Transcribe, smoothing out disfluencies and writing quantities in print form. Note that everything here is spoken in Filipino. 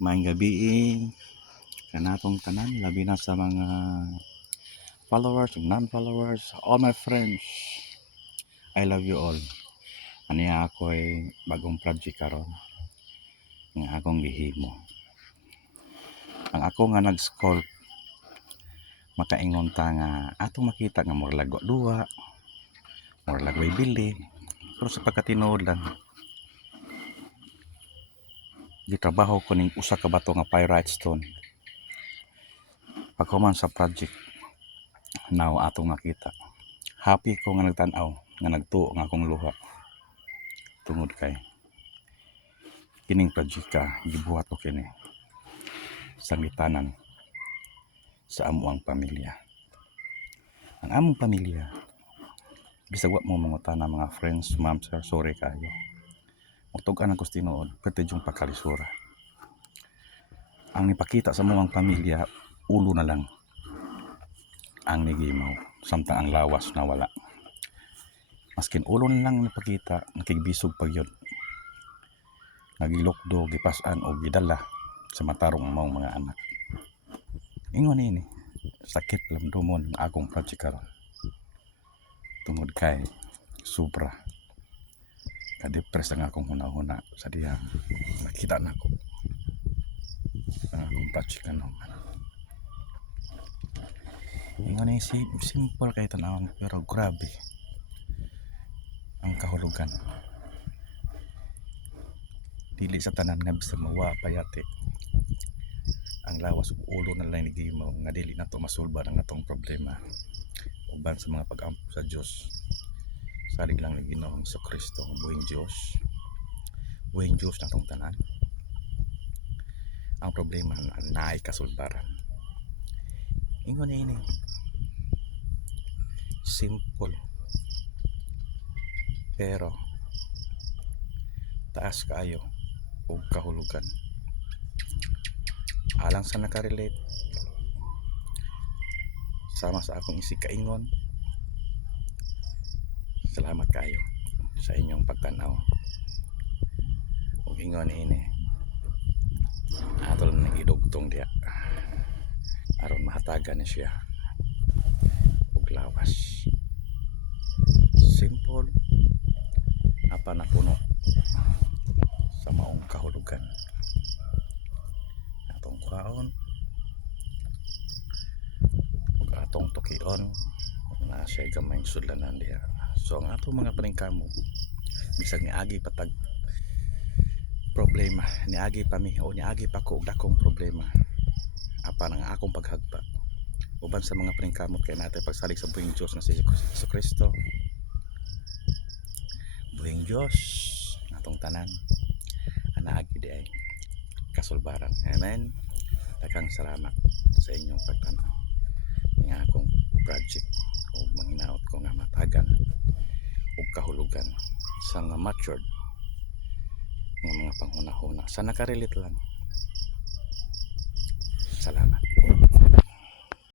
Maayong gabi kanatong tanan, labi na sa mga followers ug non-followers, all my friends. I love you all. Aniya ako'y bagong project karon nga akong gihimo. Ang ako nga nag-scroll makaingon ta nga atong makita nga murag duwa, murag way bili, pero sa pagkatinuod lang gitrabaho ko ning usa ka bato nga pyrite stone. Paghuman sa project now atong makita, happy ko nga nagtan-aw nga nagtuo nga akong luha tungod kay kining project ka gibuhat ko kini sangitanan sa amuang pamilya. Ang among pamilya, bisag wa mo mangutana mga friends, ma'am, sir, sorry kayo. Mutug-an ako tinuod, pwede yung pagkalisura. Ang ipakita sa mga pamilya, ulo na lang ang nigimaw, samtang ang lawas na wala. Maskin ulo na lang ipakita, nakigbisog pag yun. Nagilokdo, gipasan o gidala sa matarong ang mga anak. Ingon ini, sakit lamdumon ang akong project karon. Tungod kay sobra. Ka-depress ang akong huna-huna sa diha. Nakita na ko ang akong project kanon. Ingon ini simple kay tanawon pero grabe ang kahulugan. Dili sa tanan nga bisa mawa payati. Ang lawas ug ulo na lang nigimaw nga dili nato masulba ang atong problema. Uban sa mga pag-ampo sa Dios. Salig lang ni Ginoong Kristo, buhing Dios. Buhing Dios natong tanan. Ang problema na naay kasulbaran. Ingon ini. Simple. Pero taas kaayo ug kahulugan. Alang sa nakarelate sama sa akong isikaingon, salamat kayo sa inyong pagtanaw. Ug ingon ini atol nang idugtong diya aron mahatagan na siya ug lawas. Simple apa na puno sa maong kahulugan. Atong kwaon ug atong tukion na siya gamay sudlanan diha. So ang atong mga paningkamo bisag niagi patag problema, niagi pa mi o niagi pa ko og dakong problema apan ang akong paghagpa uban sa mga paningkamot kay natay pagsalig sa buhing Dios na si Kristo. Buhing Dios natong tanan anaagi di ay kasulbaran. Amen. Daghang salamat sa inyong pagtanaw ng akong project o manginaot ko nga matagan o kahulugan sa nga matured ng mga panghuna-huna sa nakarelate lang. Salamat.